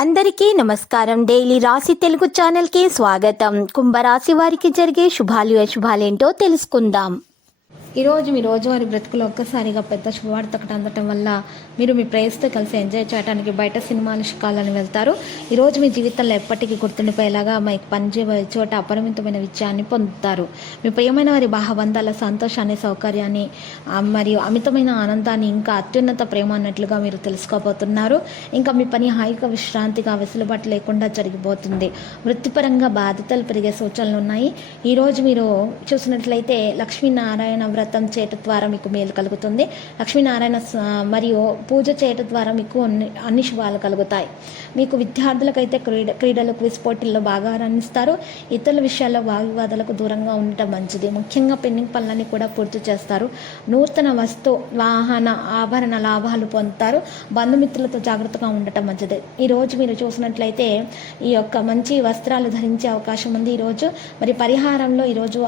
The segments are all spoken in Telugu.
అందరికీ నమస్కారం. డైలీ రాశి తెలుగు ఛానల్కి స్వాగతం. కుంభరాశి వారికి జరిగే శుభాలు అశుభాలేంటో తెలుసుకుందాం. ఈరోజు మీ రోజువారీ బ్రతుకులో ఒక్కసారిగా పెద్ద శుభవార్త ఒకటి అందటం వల్ల మీరు మీ ప్రేయస్తో కలిసి ఎంజాయ్ చేయడానికి బయట సినిమాలు షికాలని వెళ్తారు. ఈరోజు మీ జీవితంలో ఎప్పటికీ గుర్తుండిపోయేలాగా మీకు పనిచేయ చోట అపరిమితమైన విజయాన్ని పొందుతారు. మీ ప్రియమైన వారి బాహబంధాల సంతోషాన్ని, సౌకర్యాన్ని మరియు అమితమైన ఆనందాన్ని, ఇంకా అత్యున్నత ప్రేమ అన్నట్లుగా మీరు తెలుసుకోబోతున్నారు. ఇంకా మీ పని హాయిగా విశ్రాంతిగా వెసులుబాటు లేకుండా జరిగిపోతుంది. వృత్తిపరంగా బాధ్యతలు పెరిగే సూచనలు ఉన్నాయి. ఈరోజు మీరు చూసినట్లయితే లక్ష్మీనారాయణ వ్రతం చేయటం ద్వారా మీకు మేలు కలుగుతుంది. లక్ష్మీనారాయణ మరియు పూజ చేయటం ద్వారా మీకు అన్ని శుభాలు కలుగుతాయి. మీకు విద్యార్థులకైతే క్రీడలు, క్విజ్ పోటీల్లో బాగా రాణిస్తారు. ఇతరుల విషయాల్లో వాగ్వివాదాలకు దూరంగా ఉండటం మంచిది. ముఖ్యంగా పెండింగ్ పనులన్నీ కూడా పూర్తి చేస్తారు. నూతన వస్తు, వాహన, ఆభరణ లాభాలు పొందుతారు. బంధుమిత్రులతో జాగ్రత్తగా ఉండటం మంచిది. ఈరోజు మీరు చూసినట్లయితే ఈ యొక్క మంచి వస్త్రాలు ధరించే అవకాశం ఉంది. ఈరోజు మరి పరిహారంలో ఈరోజు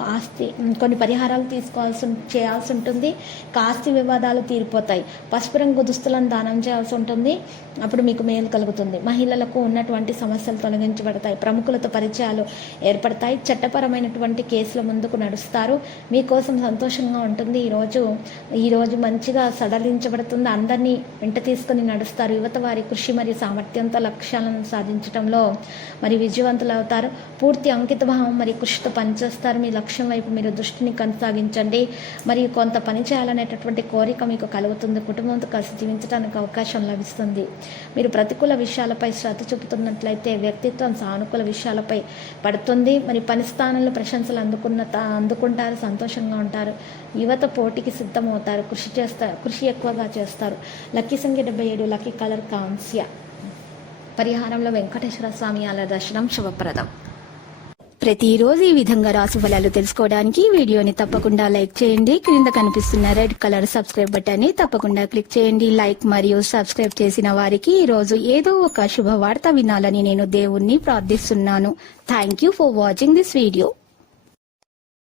కొన్ని పరిహారాలు చేయాల్సి ఉంటుంది. ఆస్తి వివాదాలు తీరిపోతాయి. పసుపు రంగు దుస్తులను దానం చేయాల్సి ఉంటుంది. అప్పుడు మీకు మేలు కలుగుతుంది. మహిళలకు ఉన్నటువంటి సమస్యలు తొలగించబడతాయి. ప్రముఖులతో పరిచయాలు ఏర్పడతాయి. చట్టపరమైనటువంటి కేసుల ముందుకు నడుస్తారు. మీకోసం సంతోషంగా ఉంటుంది. ఈరోజు మంచిగా సడలించబడుతుంది. అందరినీ వెంట తీసుకుని నడుస్తారు. యువత వారి కృషి మరియు సామర్థ్యంతో లక్ష్యాలను సాధించడంలో మరి విజయవంతులు అవుతారు. పూర్తి అంకిత భావం మరియు కృషితో పనిచేస్తారు. మీ లక్ష్యం వైపు మీరు దృష్టిని కొనసాగించండి. మరియు కొంత పని చేయాలనేటటువంటి కోరిక మీకు కలుగుతుంది. కుటుంబంతో కలిసి జీవించడానికి అవకాశం లభిస్తుంది. మీరు ప్రతికూల విషయాలపై శ్రద్ధ చూపుతున్నట్లయితే వ్యక్తిత్వం సానుకూల విషయాలపై పడుతుంది. మరి పని స్థానంలో ప్రశంసలు అందుకుంటారు. సంతోషంగా ఉంటారు. యువత పోటీకి సిద్ధమవుతారు. కృషి ఎక్కువగా చేస్తారు. లక్కీ సంఖ్య 77, లక్కీ కలర్ కాంస్య. పరిహారంలో వెంకటేశ్వర స్వామి ఆలయ దర్శనం శుభప్రదం. ప్రతిరోజు ఈ విధంగా రాశి ఫలాలు తెలుసుకోవడానికి వీడియోని తప్పకుండా లైక్ చేయండి. క్రింద కనిపిస్తున్న రెడ్ కలర్ సబ్స్క్రైబ్ బటన్ ని తప్పకుండా క్లిక్ చేయండి. లైక్ మరియు సబ్స్క్రైబ్ చేసిన వారికి ఈ రోజు ఏదో ఒక శుభవార్త వినాలని నేను దేవుణ్ణి ప్రార్థిస్తున్నాను. Thank you for watching this video.